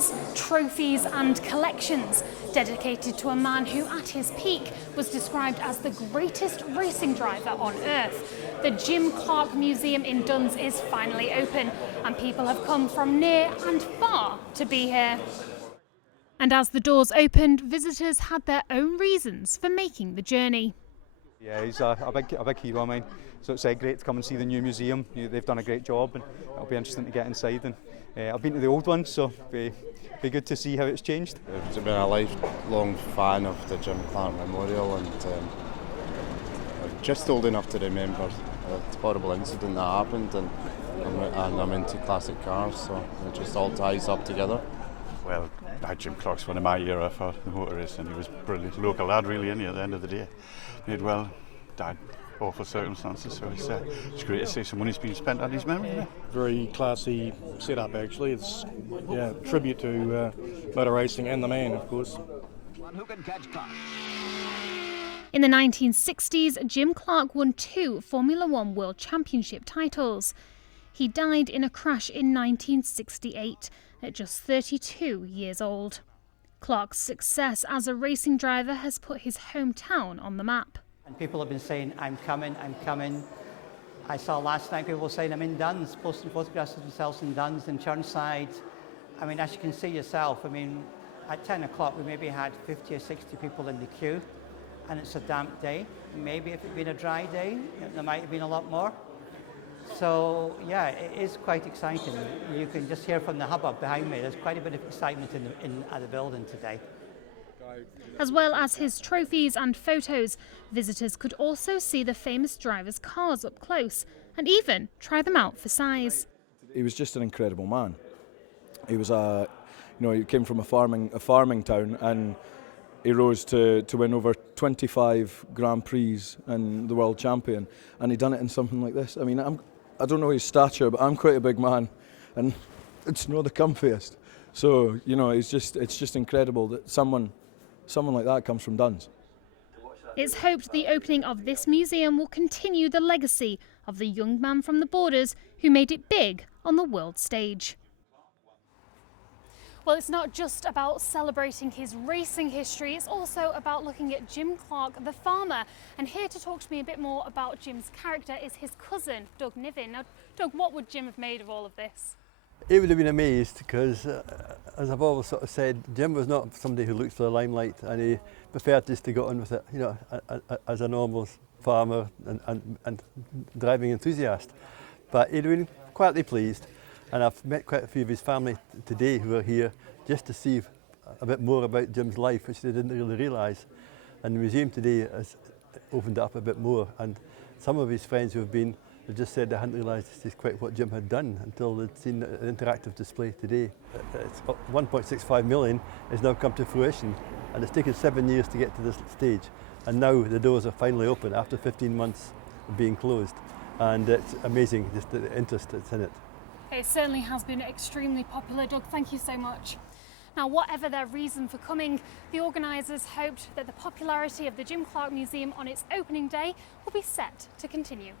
cars, trophies and collections, dedicated to a man who at his peak was described as the greatest racing driver on earth. The Jim Clark Museum in Duns is finally open, and people have come from near and far to be here. And as the doors opened, visitors had their own reasons for making the journey. Yeah, he's a big hero of mine, so it's great to come and see the new museum. They've done a great job, and it'll be interesting to get inside. And I've been to the old one, so it'll be good to see how it's changed. I've been a lifelong fan of the Jim Clark Memorial, and I'm just old enough to remember a horrible incident that happened, and I'm into classic cars, so it just all ties up together. Well, Jim Clark's one of my era for the motor racing. He was a brilliant local lad, really, at the end of the day. Made well, died awful circumstances, so it's great to see some money's been spent on his memory. Yeah. Very classy setup, actually. It's tribute to motor racing and the man, of course. In the 1960s, Jim Clark won 2 Formula One World Championship titles. He died in a crash in 1968 at just 32 years old. Clark's success as a racing driver has put his hometown on the map. And people have been saying, I'm coming, I'm coming. I saw last night people saying I'm in Duns, posting photographs of themselves in Duns and Churnside. I mean, as you can see yourself, I mean, at 10 o'clock we maybe had 50 or 60 people in the queue, and it's a damp day. Maybe if it had been a dry day, there might have been a lot more. So yeah, it is quite exciting. You can just hear from the hubbub behind me, there's quite a bit of excitement at the building today. As well as his trophies and photos, visitors could also see the famous driver's cars up close and even try them out for size. He was just an incredible man. He was he came from a farming town, and he rose to win over 25 Grand Prix and the world champion, and he done it in something like this. I mean, I don't know his stature, but I'm quite a big man, and it's not the comfiest. So it's just incredible that someone like that comes from Duns. It's hoped the opening of this museum will continue the legacy of the young man from the borders who made it big on the world stage. Well, it's not just about celebrating his racing history, it's also about looking at Jim Clark, the farmer. And here to talk to me a bit more about Jim's character is his cousin, Doug Niven. Now, Doug, what would Jim have made of all of this? He would have been amazed because, as I've always sort of said, Jim was not somebody who looked for the limelight, and he preferred just to get on with it, as a normal farmer and driving enthusiast. But he'd have been quietly pleased, and I've met quite a few of his family today who are here just to see a bit more about Jim's life, which they didn't really realise. And the museum today has opened it up a bit more, and some of his friends who have been have just said they hadn't realised just quite what Jim had done until they'd seen an interactive display today. It's 1.65 million has now come to fruition, and it's taken 7 years to get to this stage. And now the doors are finally open after 15 months of being closed. And it's amazing just the interest that's in it. It certainly has been extremely popular. Doug, thank you so much. Now, whatever their reason for coming, the organisers hoped that the popularity of the Jim Clark Museum on its opening day will be set to continue.